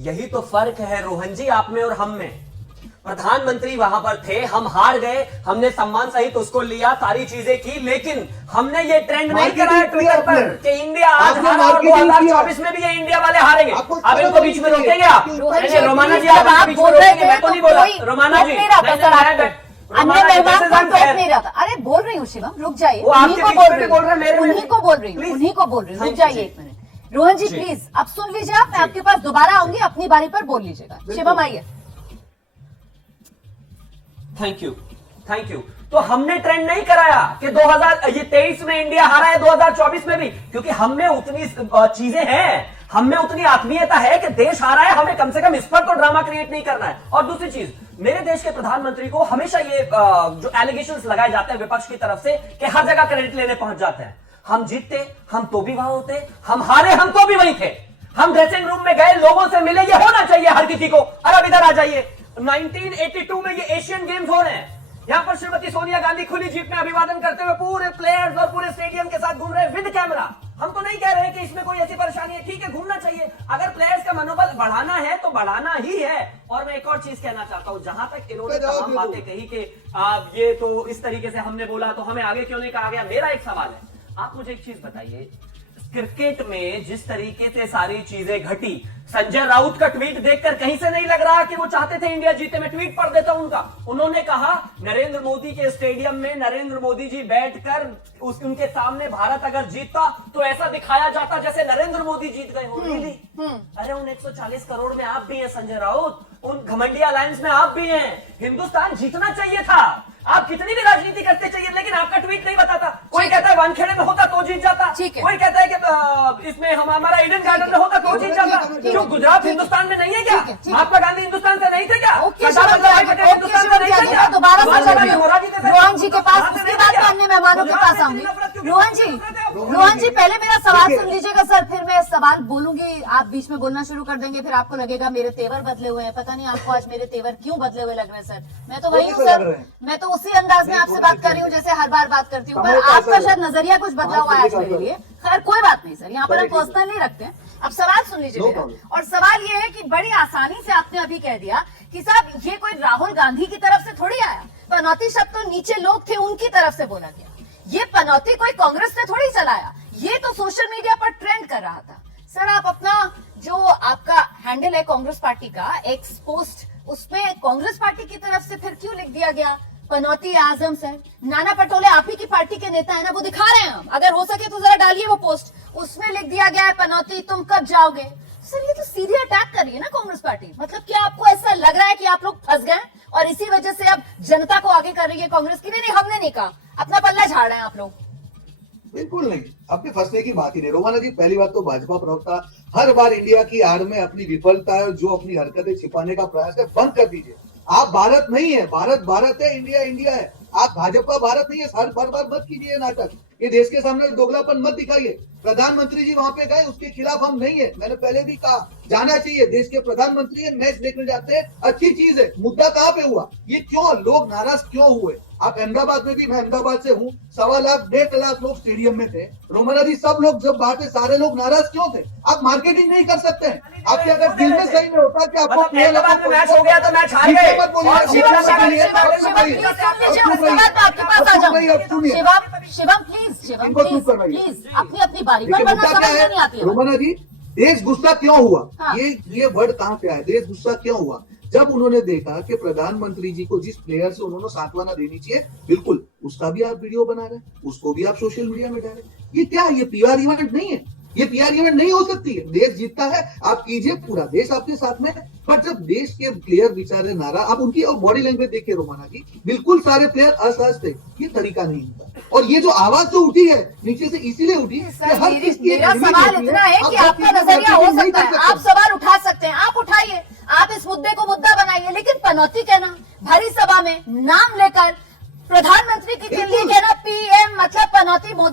यही तो फर्क है रोहन जी, आप में और हम में। प्रधानमंत्री वहां पर थे, हम हार गए, हमने सम्मान सहित उसको लिया, सारी चीजें की, लेकिन हमने ये ट्रेंड नहीं कराया ट्विटर पर कि इंडिया आज हारा और 2024 में भी ये इंडिया वाले हारेंगे। अब इनको बीच में रोकेंगे आप? रोमाना जी आप बीच में रोकेंगे? मैं तो नहीं बोला रोमाना जी, अन्य मेहमान को टोक नहीं रहा था। अरे बोल रही हूँ शिवम, रुक जाइए। उन्हीं को बोल रही हूँ, उन्हीं को बोल रही हूँ, रुक जाइए एक मिनट। रोहन जी प्लीज अब सुन लीजिए, आप, मैं आपके पास दोबारा आऊंगी, अपनी बारी पर बोल लीजिएगा। शिवम आइए। Thank you. तो हमने ट्रेंड नहीं कराया कि 2023 में इंडिया हारा है, 2024 में भी, क्योंकि हम में उतनी चीजें हैं, हम में उतनी आत्मीयता है कि देश हारा है, हमें कम से कम इस पर तो ड्रामा क्रिएट नहीं करना है। और दूसरी चीज, मेरे देश के प्रधानमंत्री को हमेशा ये जो एलिगेशंस लगाए जाते हैं विपक्ष की तरफ से कि हर जगह क्रेडिट लेने पहुंच जाते हैं। हम जीतते हम तो भी वहां होते, हम हारे हम तो भी वहीं थे। हम ड्रेसिंग रूम में गए, लोगों से मिले, ये होना चाहिए हर किसी को। अरे इधर आ जाइए, 1982 में ये एशियन गेम्स हो रहे हैं, यहां पर श्रीमती सोनिया गांधी खुली जीप में अभिवादन करते हुए पूरे प्लेयर्स और पूरे स्टेडियम के साथ घूम रहे हैं विद कैमरा। हम तो नहीं कह रहे कि इसमें कोई ऐसी परेशानी है, ठीक है घूमना चाहिए, अगर प्लेयर्स का मनोबल बढ़ाना है तो बढ़ाना ही है। और मैं एक और चीज कहना चाहता हूं, जहां तक इन्होंने तमाम बातें कही कि ये तो इस तरीके से हमने बोला तो हमें आगे क्यों नहीं कहा गया, मेरा एक सवाल है, आप मुझे एक चीज बताइए, क्रिकेट में जिस तरीके से सारी चीजें घटी, संजय राउत का ट्वीट देखकर कहीं से नहीं लग रहा कि वो चाहते थे इंडिया जीते। मैं ट्वीट पढ़ देता हूं उनका। उन्होंने कहा नरेंद्र मोदी के स्टेडियम में नरेंद्र मोदी जी बैठकर उनके सामने भारत अगर जीतता तो ऐसा दिखाया जाता जैसे नरेंद्र मोदी जीत गए हो। रियली? अरे उन 140 करोड़ में आप भी हैं संजय राउत, उन घमंडी अलायंस में आप भी हैं। हिंदुस्तान जीतना चाहिए था, आप कितनी भी राजनीति करते चाहिए, लेकिन आपका ट्वीट नहीं बताता। कोई कहता है वानखेड़े में होता तो जीत जाता, कोई कहता है कि इसमें हमारा ईडन गार्डन में होता तो जीत जाता। क्यों गुजरात हिंदुस्तान में नहीं है क्या? महात्मा गांधी हिंदुस्तान से नहीं थे क्या? सरदार वल्लभ भाई पटेल हिंदुस्तान से नहीं थे क्या? दोबारा रोहन जी के पास, उसके बाद मैं अन्य मेहमानों के पास आऊंगी। रोहन जी पहले मेरा सवाल सुन लीजिएगा सर, फिर मैं सवाल बोलूंगी, आप बीच में बोलना शुरू कर देंगे, फिर आपको लगेगा मेरे तेवर बदले हुए हैं। पता नहीं आपको आज मेरे तेवर क्यों बदले हुए लग रहे हैं सर। मैं तो वही हूँ सर, मैं तो उसी अंदाज में आपसे बात कर रही हूँ जैसे हर बार बात करती हूँ, पर आपका शायद नजरिया कुछ बदला हुआ है आज मेरे लिए। खैर कोई बात नहीं सर, यहाँ पर हम पर्सनल नहीं रखते हैं। अब सवाल सुन लीजिए मेरा, और सवाल ये है कि बड़ी आसानी से आपने अभी कह दिया कि साहब ये कोई राहुल गांधी की तरफ से थोड़ी आया, पनौती शब्द तो नीचे लोग थे उनकी तरफ से बोला गया। ये पनौती कोई कांग्रेस ने थोड़ी चलाया, ये तो सोशल मीडिया पर ट्रेंड कर रहा था। सर आप अपना जो आपका हैंडल है कांग्रेस पार्टी का एक्स पोस्ट, उसमें कांग्रेस पार्टी की तरफ से फिर क्यों लिख दिया गया पनौती आजम सर? नाना पटोले आप ही की पार्टी के नेता है ना, वो दिखा रहे हैं हम, अगर हो सके तो जरा डालिए वो पोस्ट, उसमें लिख दिया गया है पनौती तुम कब जाओगे। सर ये तो सीधे अटैक कर रही है ना कांग्रेस पार्टी। मतलब क्या आपको ऐसा लग रहा है कि आप लोग फंस गए और इसी वजह से अब जनता को आगे कर रही है कांग्रेस की? नहीं हमने नहीं कहा, अपना पल्ला झाड़ रहे हैं आप लोग। बिल्कुल नहीं, अपने फंसने की बात ही नहीं। रोमाना जी पहली बात तो भाजपा प्रवक्ता हर बार इंडिया की आड़ में अपनी विफलता और जो अपनी हरकतें छिपाने का प्रयास है बंद कर दीजिए। आप भारत नहीं है, भारत भारत है, इंडिया इंडिया है। आप भाजपा भारत नहीं है, हर बार मत कीजिए नाटक, ये देश के सामने दोगलापन मत दिखाइए। प्रधानमंत्री जी वहां पे गए, उसके खिलाफ हम नहीं है, मैंने पहले भी कहा जाना चाहिए। देश के प्रधानमंत्री है, मैच देखने जाते हैं, अच्छी चीज है। मुद्दा कहाँ पे हुआ, ये क्यों लोग नाराज क्यों हुए? आप अहमदाबाद में भी, मैं अहमदाबाद से हूँ, 1.25 लाख 1.5 लाख लोग स्टेडियम में थे। रोमाना जी सब लोग जब बात है, सारे लोग नाराज क्यों थे? आप मार्केटिंग नहीं कर सकते हैं। आपके अगर दिल में सही में होता कि आपको मैच हो गया तो मैच हार गए। प्लीज अपनी अपनी बारी पर, वरना समझ में नहीं आती है। रोमाना जी देश गुस्सा क्यों हुआ? हाँ। ये वर्ड कहाँ पे आया, देश गुस्सा क्यों हुआ? जब उन्होंने देखा कि प्रधानमंत्री जी को जिस प्लेयर से उन्होंने सांत्वना देनी चाहिए, बिल्कुल उसका भी आप वीडियो बना रहे हैं, उसको भी आप सोशल मीडिया में डालें। ये क्या, ये पीआर इवेंट नहीं है, ये पीआर इवेंट नहीं हो सकती है। देश जीतता है, आप कीजिए, पूरा देश आपके साथ में। पर जब देश के प्लेयर बेचारे नारा, आप उनकी और बॉडी लैंग्वेज देखिए रोमाना जी, बिल्कुल सारे प्लेयर असहज थे। ये तरीका नहीं होता। और ये जो आवाज जो उठी है नीचे से, इसीलिए उठी मेरा सवाल इतना है कि आपका नजरिया हो सकता है, आप सवाल उठा सकते हैं, आप उठाइए, आप इस मुद्दे को मुद्दा बनाइए, लेकिन पनौती कहना भरी सभा में नाम लेकर प्रधानमंत्री के लिए कहना पीएम मतलब पनौती